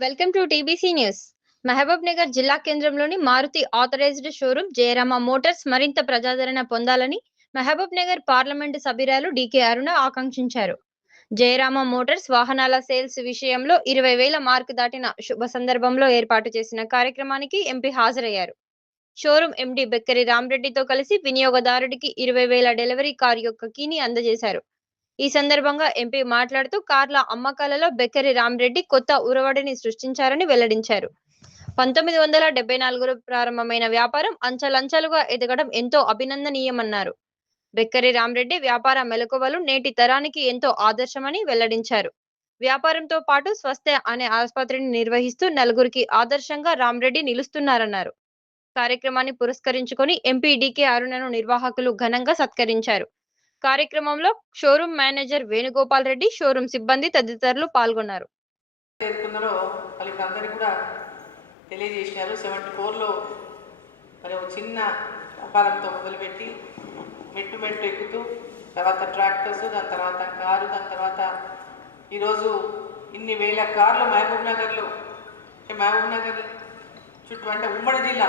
Welcome to TBC news. Mahabubnagar జిల్లా కేంద్రంలోని Maruti authorised showroom Jayarama motors మరింత ప్రజాదరణ పొందాలని మహబూబ్ నగర్ పార్లమెంటు సభ్యురాలు డికే అరుణ ఆకాంక్షించారు. జయరామ మోటార్స్ వాహనాల సేల్స్ విషయంలో ఇరవై వేల మార్క్ దాటిన శుభ సందర్భంలో ఏర్పాటు చేసిన కార్యక్రమానికి ఎంపీ హాజరయ్యారు. షోరూం ఎండి బెక్కరి రామరెడ్డితో కలిసి వినియోగదారుడికి ఇరవై వేల డెలివరీ కార్ యొక్క కీని అందజేశారు. ఈ సందర్భంగా ఎంపీ మాట్లాడుతూ కార్ల అమ్మకాలలో బెక్కరి రామరెడ్డి కొత్త ఉరవడిని సృష్టించారని వెల్లడించారు. పంతొమ్మిది వందల డెబ్బై నాలుగులో ప్రారంభమైన వ్యాపారం అంచలంచలుగా ఎదగడం ఎంతో అభినందనీయమన్నారు. బెక్కరి రామరెడ్డి వ్యాపార మెలకువలు నేటి తరానికి ఎంతో ఆదర్శమని వెల్లడించారు. వ్యాపారంతో పాటు స్వస్థ అనే ఆసుపత్రిని నిర్వహిస్తూ నలుగురికి ఆదర్శంగా రామరెడ్డి నిలుస్తున్నారన్నారు. కార్యక్రమాన్ని పురస్కరించుకొని ఎంపీ డికే అరుణను నిర్వాహకులు ఘనంగా సత్కరించారు. కార్యక్రమంలో showroom manager Venugopal Reddy showroom సిబ్బంది తదితరులు పాల్గొన్నారు. చేరుకున్నారో వాళ్ళకి అందరికీ కూడా తెలియజేసినారు. సెవెంటీ ఫోర్లో మరి ఒక చిన్న వ్యాపారంతో మొదలుపెట్టి మెట్టు మెట్టు ఎక్కుతూ తర్వాత ట్రాక్టర్స్ దాని తర్వాత కారు దాని తర్వాత ఈరోజు ఇన్ని వేల కార్లు మహబూబ్ నగర్లో అంటే మహబూబ్ నగర్ చుట్టూ అంటే ఉమ్మడి జిల్లా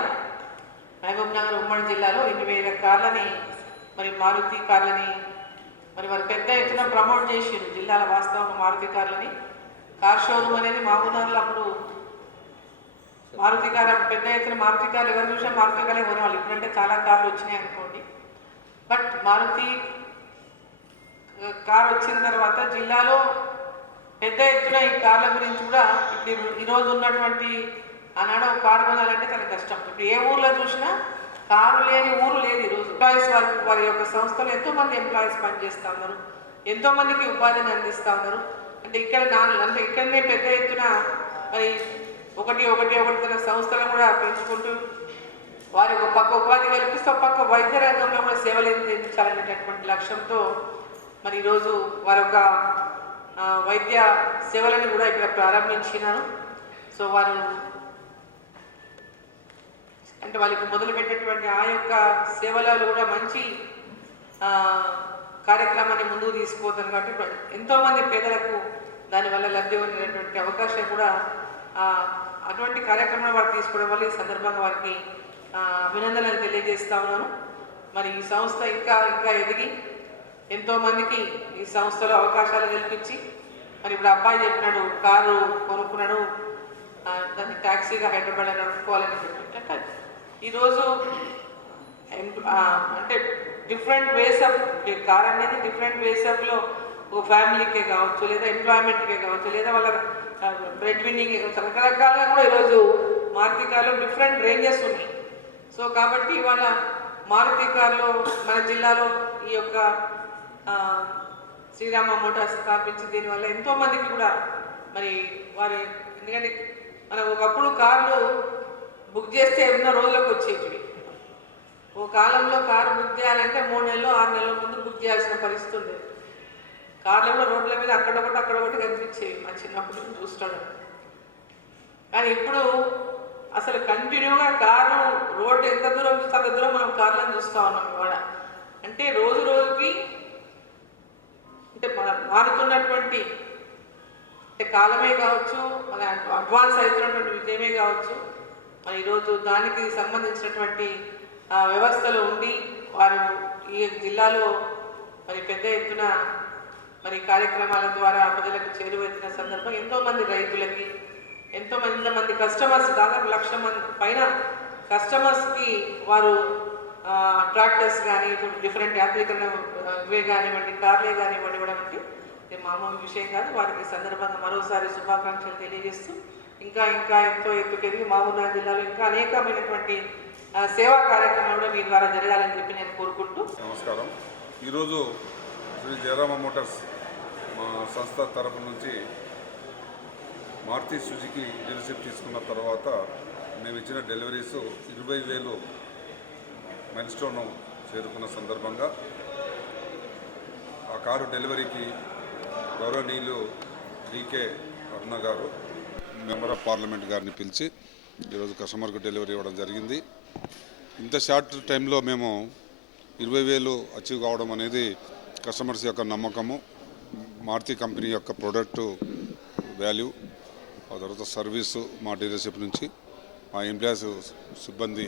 మహబూబ్ నగర్ ఉమ్మడి జిల్లాలో ఇన్ని వేల కార్లని మరి మారుతి కార్లని మరి మరి పెద్ద ఎత్తున ప్రమోట్ చేసిండ్రు జిల్లాల వాస్తవం మారుతి కార్లని. కార్ షోరూమ్ అనేది మామూలు అప్పుడు మారుతి కార్ పెద్ద ఎత్తున మారుతి కార్లు ఎవరు చూసినా మారుతి కార్లే కొనేవాళ్ళు. ఇప్పుడంటే చాలా కార్లు వచ్చినాయి అనుకోండి. బట్ మారుతి కార్ వచ్చిన తర్వాత జిల్లాలో పెద్ద ఎత్తున ఈ కార్ల గురించి కూడా ఇప్పుడు ఈ- ఈరోజు ఉన్నటువంటి ఆనాడు ఒక కారు కొనాలంటే చాలా కష్టం. ఇప్పుడు ఏ ఊర్లో చూసినా కారు లేని ఊరు లేదు ఈరోజు ఎంప్లాయీస్ వారి వారి యొక్క సంస్థలో ఎంతోమంది ఎంప్లాయీస్ పనిచేస్తూ ఉన్నారు ఎంతోమందికి ఉపాధిని అందిస్తూ ఉన్నారు అంటే ఇక్కడ నా అంటే ఇక్కడనే పెద్ద ఎత్తున మరి ఒకటి ఒకటి ఒకటి తన సంస్థలను కూడా పెంచుకుంటూ వారి ఒక పక్క ఉపాధి కల్పిస్తూ ఒక పక్క వైద్య రంగంలో కూడా సేవలు అందించాలనేటటువంటి లక్ష్యంతో మరి ఈరోజు వారి యొక్క వైద్య సేవలను కూడా ఇక్కడ ప్రారంభించినారు. సో వారు అంటే వాళ్ళకి మొదలుపెట్టినటువంటి ఆ యొక్క సేవలలో కూడా మంచి కార్యక్రమాన్ని ముందుకు తీసుకుపోతారు కాబట్టి ఎంతోమంది పేదలకు దానివల్ల లబ్ధి పొందేటువంటి అవకాశం కూడా అటువంటి కార్యక్రమాలు వారు తీసుకోవడం వల్ల ఈ సందర్భంగా వారికి అభినందనలు తెలియజేస్తా ఉన్నాను. మరి ఈ సంస్థ ఇంకా ఇంకా ఎదిగి ఎంతో మందికి ఈ సంస్థలో అవకాశాలు కల్పించి మరి ఇప్పుడు అబ్బాయి చెప్పినాడు కారు కొనుక్కున్నాడు దాన్ని ట్యాక్సీగా హైదరాబాద్ నడుపుకోవాలని చెప్పినట్టు ఈరోజు అంటే డిఫరెంట్ వేస్ ఆఫ్ కార్ అనేది డిఫరెంట్ వేస్ ఆఫ్లో ఒక ఫ్యామిలీకే కావచ్చు లేదా ఎంప్లాయ్మెంట్కే కావచ్చు లేదా వాళ్ళ బ్రెడ్ విన్నింగ్ రకరకాలుగా కూడా ఈరోజు మారుతి కార్లో డిఫరెంట్ రేంజెస్ ఉన్నాయి. సో కాబట్టి ఇవాళ మారుతి కార్లో మన జిల్లాలో ఈ యొక్క శ్రీరామ మోటార్స్ స్థాపించి దీనివల్ల ఎంతోమందికి కూడా మరి వారి ఎందుకంటే మనం ఒకప్పుడు కార్లు బుక్ చేస్తే ఎన్నో రోజులకు వచ్చేటివి. ఓ కాలంలో కారు బుక్ చేయాలంటే మూడు నెలలు ఆరు నెలల ముందు బుక్ చేయాల్సిన పరిస్థితి ఉండేది. కార్లలో రోడ్ల మీద అక్కడ పట్టు అక్కడ ఒకటి కనిపించేవి. మా చిన్నప్పుడు నేను చూస్తాను. కానీ ఇప్పుడు అసలు కంటిన్యూగా కారు రోడ్డు ఎంత దూరం చూస్తే అంత దూరం మనం కార్లను చూస్తూ ఉన్నాం ఇవాళ. అంటే రోజు రోజుకి అంటే మన మారుతున్నటువంటి అంటే కాలమే కావచ్చు మన అడ్వాన్స్ అవుతున్నటువంటి విజయమే కావచ్చు మరి ఈరోజు దానికి సంబంధించినటువంటి వ్యవస్థలు వ్యవస్థలో ఉండి వారు ఈ జిల్లాలో మరి పెద్ద ఎత్తున మరి కార్యక్రమాల ద్వారా ప్రజలకు చేరువెత్తిన సందర్భం ఎంతోమంది రైతులకి ఎంతో మంది కస్టమర్స్ దాదాపు లక్ష మంది పైన కస్టమర్స్కి వారు ట్రాక్టర్స్ కానీ డిఫరెంట్ యాంత్రీకరణ ఇవే కానివ్వండి కార్లే కానివ్వండి ఇవ్వడం అంటే మామూలు విషయం కాదు. వారికి సందర్భంగా మరోసారి శుభాకాంక్షలు తెలియజేస్తూ ఇంకా ఇంకా ఎంతో ఎత్తుకెదిగి మహబూబ్నగర్ జిల్లాలో ఇంకా అనేకమైనటువంటి ఆ, సేవా కార్యక్రమాలు మీ ద్వారా జరగాలని చెప్పి నేను కోరుకుంటూ. నమస్కారం. ఈరోజు శ్రీ జయరామ మోటార్స్ మా సంస్థ తరపు నుంచి మారుతి సుజుకి డీలర్షిప్ తీసుకున్న తర్వాత మేము ఇచ్చిన డెలివరీస్ ఇరవై వేలు మైల్ స్టోన్ చేరుకున్న సందర్భంగా ఆ కారు డెలివరీకి గౌరవనీయులు డీకే అరుణ గారు మెంబర్ ఆఫ్ పార్లమెంట్ గారిని పిలిచి ఈరోజు కస్టమర్కు డెలివరీ ఇవ్వడం జరిగింది. ఇంత షార్ట్ టైంలో మేము ఇరవై వేలు అచీవ్ కావడం అనేది కస్టమర్స్ యొక్క నమ్మకము. మారుతి కంపెనీ యొక్క ప్రోడక్ట్ వాల్యూ ఆ తర్వాత సర్వీసు మా డీలర్షిప్ నుంచి. మా ఎంప్లాయీస్ సిబ్బంది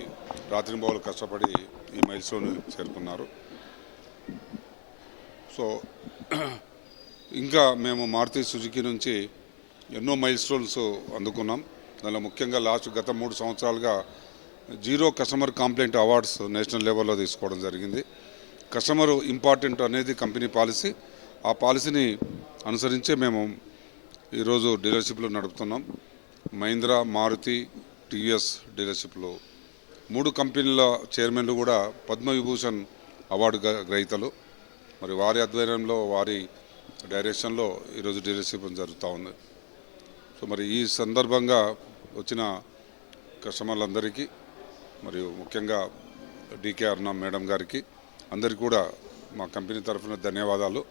రాత్రింబవలు కష్టపడి ఈ మైల్స్టోన్ చేరుకున్నారు. సో ఇంకా మేము మారుతి సుజుకి నుంచి ఎన్నో మైల్ స్టోన్స్ అందుకున్నాం. దానిలో ముఖ్యంగా లాస్ట్ గత మూడు సంవత్సరాలుగా zero customer complaint awards national లెవెల్లో తీసుకోవడం జరిగింది. కస్టమర్ ఇంపార్టెంట్ అనేది కంపెనీ పాలసీ ఆ పాలసీని అనుసరించే మేము ఈరోజు డీలర్షిప్లు నడుపుతున్నాం. మహీంద్రా మారుతి టీవీఎస్ డీలర్షిప్లు మూడు కంపెనీల చైర్మన్లు కూడా పద్మవిభూషణ్ అవార్డు గ్రహీతలు. మరి వారి ఆధ్వర్యంలో వారి డైరెక్షన్లో ఈరోజు డీలర్షిప్ జరుగుతూ ఉంది. సో మరి ఈ సందర్భంగా వచ్చిన కస్టమర్లందరికీ మరియు ముఖ్యంగా డీకే అరుణ మేడం గారికి అందరికీ కూడా మా కంపెనీ తరఫున ధన్యవాదాలు.